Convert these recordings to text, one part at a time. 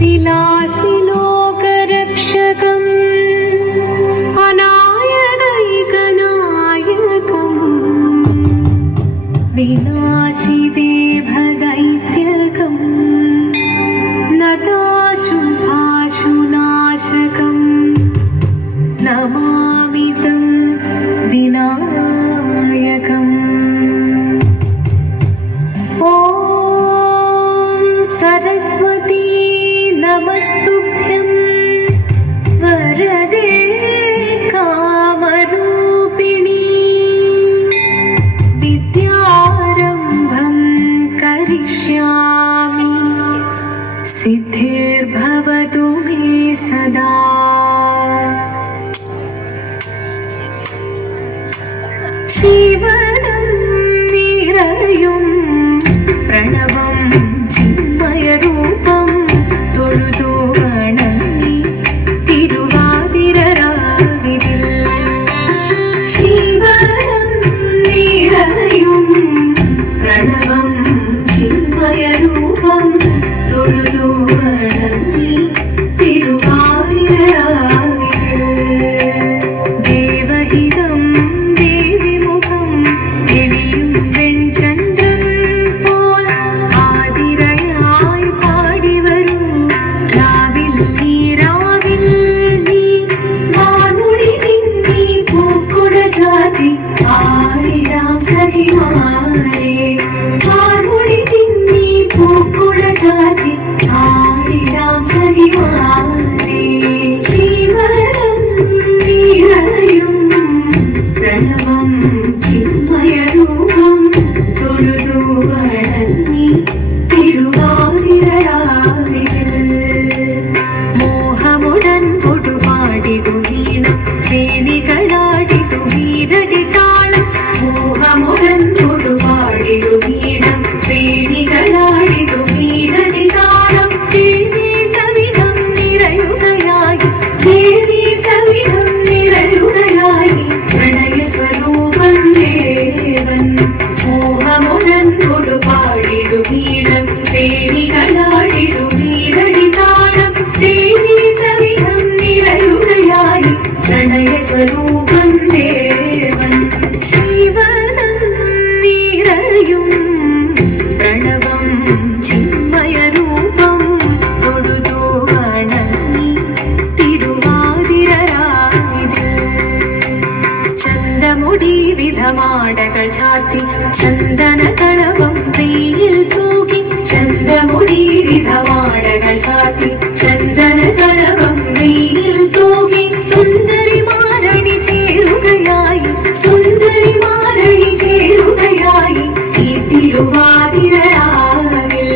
विलासि लोकरक्षकम् अनायकैकनायकम् विनाशिदेवदैत्यकम् नताशुभाशुनाशकम् नमामि तं विनायकम्। ॐ सरस्वती नमस्तुभ्यं वरदे कामरूपिणी विद्यारम्भं करिष्यामि सिद्धिर्भवतु मे सदा। शिवनं निरयुं प्रणवं चिन्मयरूपं തൊഴുതു വണങ്ങി തിരുവാതിരരാവിതിൽ ശിവനം നിറയും പ്രണവം ചിന്മയരൂപം തൊഴുതു വണങ്ങി തിരുവാതിരരാവിതിൽ ദേവഹിതം ദേവിമുഖം തെളിയും വെൺചന്ദ്രൻ പോൽ ആതിരയായി പാടി വരൂ രാവിൽ നീ വാനുടി തിന്നി പൂക്കുട ചാത്തി ആടിടാം സഖിമാരെ വാനുടി തിന്നി പൂക്കുട ചാത്തി ആടിടാം സഖിമാരെ ശിവനം നിറയും പ്രണവം ചിന്മയരൂപം തൊഴുതു വണങ്ങി തിരുവാതിരരാവിതിൽ മോഹമുടൻ കൊടുപാടിതു വീണം വേണികളാടിതു വീരടി താളം മോഹമുടൻ കൊടുപാടിതു വീണം വേണികളാടിതു വീരടി താളം ദേവി സവിധം നിറയുകയായി ദേവി സവിധം നിറയുകയായി പ്രണയ സ്വരൂപം ദേവൻ മോഹമുടൻ കൊടുപാടിതു വീണം വേണികളാടിതു വീരടി താളം ദേവി സവിധം നിറയുകയായി പ്രണയ സ്വരൂപം ദേവൻ ശിവനം നിറയും പ്രണവം ചിന്മയരൂപം തൊഴുതു വണങ്ങി തിരുവാതിരരാവിതിൽ ചന്തമുടി വിധമാടകൾ ചാർത്തി ചന്ദന കളവം വെയിൽ തൂകി ചന്തമുടി വിധമാടകൾ ചാർത്തി ചന്ദന കളവം വെയിൽ തൂകി സുന്ദരിമാരണി ചേരുകയായി സുന്ദരിമാരണി ചേരുകയായി ഈ തിരുവാതിരരാവിൽ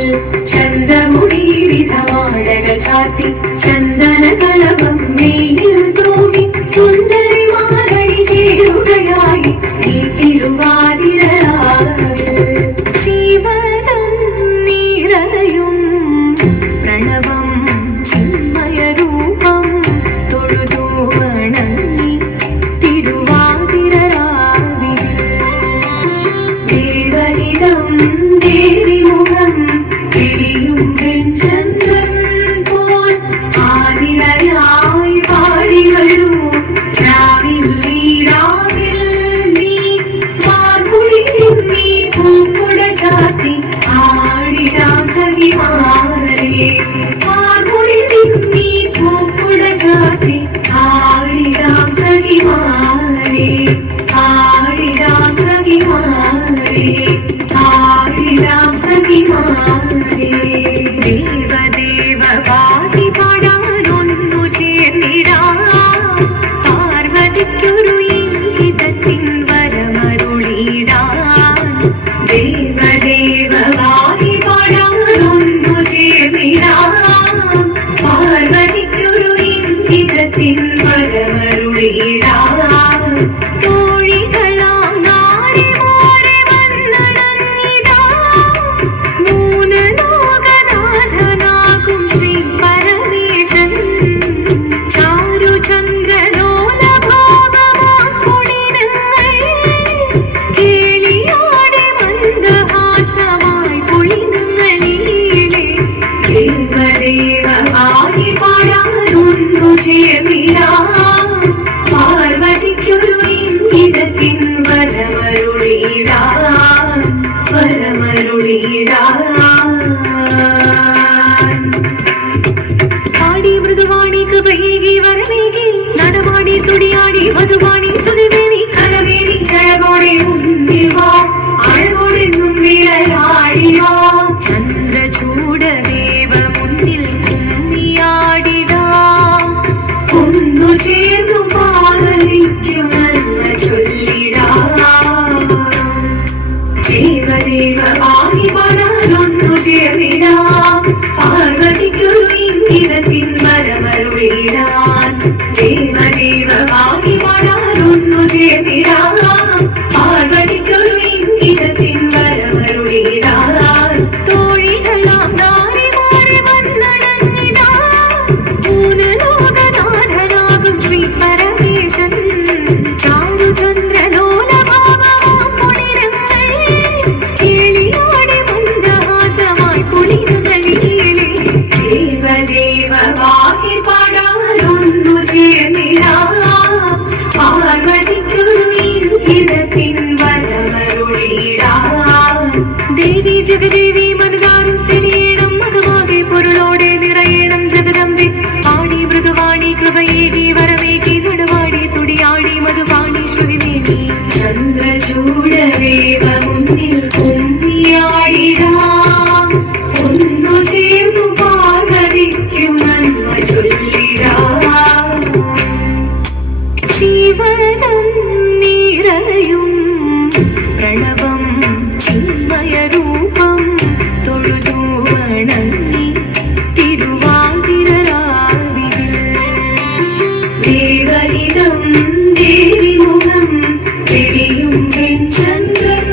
ചന്തമുടി വിധമാടകൾ ചാർത്തി ചന്ദന കളവം വെയിൽ തൂകി സുന്ദരിമാരണി ചേരുകയായി ഈ തിരുവാതിരരാവിൽ ശിവനം നിറയും പ്രണവം ചിന്മയരൂപം തൊഴുതു വണങ്ങി തിരുവാതിരരാവിതിൽ ദേവഹിതം ദേവിമുഖം തെളിയും വെൺചന്ദ്രൻ പോൽ ആതിരയായി പാടി വരൂ രാവിൽ നീ വാർമുടി തിന്നി പൂക്കുട ചാത്തി ആടിടാം സഖിമാരെ വാർമുടി തിന്നി പൂക്കുട ചാത്തി ആടിടാം സഖിമാരെ ആടിടാം സഖിമാരെ ആടിടാം സഖിമാരെ ദേവദേവ പാതി പാടാനൊന്നു ചേർന്നിടാം പാർവതിക്കൊരു ഇംഗിതത്തിൻ വരമരുളിടാൻ ദേവദേവ പാതി പാടാനൊന്നു ചേർന്നിടാം പാർവതിക്കൊരു ഇംഗിതത്തിൻ വരമരുളിടാൻ തോഴികളാം നാരിമാരെ വന്നണഞ്ഞിടാം മൂന്ന് ലോകനാഥനാകും ശ്രീ പരമേശൻ ചാരുചന്ദ്രലോല ഭാഗമാം പുളിനങ്ങൾ കേളിയാടെ മന്ദഹാസമായി പുളിനങ്ങളീളെ ദേവദേവ മധുവാണി ശ്രുതിവേണി കലവേണി അഴകോടെ മുന്നിൽ വാ അഴകോടെന്നും വിളയാടി വാ ചന്ദ്രചൂടദേവ മുന്നിൽ കുമ്മിയാടിടാം ഒന്നു ചേർന്നു പാലിക്കും നന്മ ചൊല്ലിടാം ദേവദേവ ആകി പാടാനൊന്നു ചേർന്നിടാം പാർവതിക്കൊരു ഇംഗിതത്തിൻ വരമരുളിടാൻ ദേവദേവ ആകി പാടാനൊന്നു ചേർന്നിടാം പാർവതിക്കൊരു ഇംഗിതത്തിൻ വരമരുളിടാൻ തോഴികളാം നാരിമാരെ വന്നണങ്ങിടാ മൂന്ന് ലോകനാഥനാകും ശ്രീ പരമേശൻ ചാരുചന്ദ്രലോലഭാവമാം പൊടിരങ്ങൾ കേളിയാടി മന്ദഹാസമായി കുളിരുകളിലേ ദേവദേവ വാകി പാടാനൊന്നു ചേർന്നിടാം പാർവതിക്കൊരു ഇംഗിതത്തിൻ വരമരുളിടാൻ ദേവി ജഗദേവി മധുകാരും തെളിയണം മകമാകെ പൊരുളോടെ നിറയണം ജഗദംബെ ആടി മൃദുവാണി കൃപയേകി വരമേകി നടവാടി തുടിയാടി മധുവാണി ശ്രുതിവേണി ചന്ദ്രചൂടദേവ മുന്നിൽ കുമ്മിയാടിടാം ഒന്നു ചേർന്നു പാർവതിക്കും നന്മ ചൊല്ലിടാം ശിവനം നിറയും പ്രണവം ചിന്മയരൂപം തൊഴുതു വണങ്ങി തിരുവാതിരരാവിതിൽ ദേവഹിതം ദേവിമുഖം തെളിയും വെൺചന്ദ്രൻ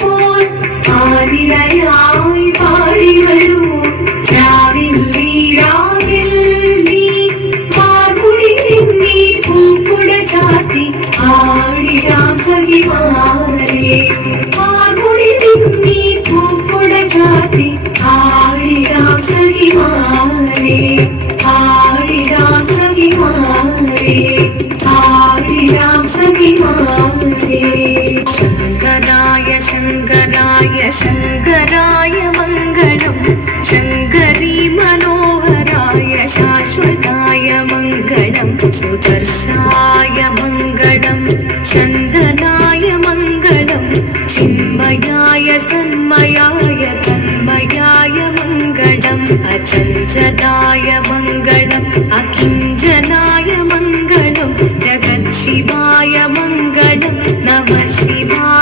പോൽ ആതിരയായി പാടി വരൂ രാവിൽ നീ മാർമുടി തിങ്ങി പൂക്കുട ചാത്തി ആടിരാം സഖിമാരെ മാർമുടി തിങ്ങി പൂക്കുട ചാത്തി ആടിരാം സഖിമാരെ ആടിരാം സഖിമാരെ ആടിരാം സഖിമാരെ ശങ്കരായ ശങ്കരായ ശങ്കരായ മംഗളം ശങ്കരീ മനോഹരായ ശാശ്വതായ മംഗളം സുദർശായ മംഗളം ചന്ദനായ മംഗളം ചിന്മയായ സന്മയായ തന്മയായ മംഗളം അചഞ്ചലായ മംഗളം അകിഞ്ചനായ മംഗളം ജഗത് ശിവായ മംഗളം നമഃ ശിവായ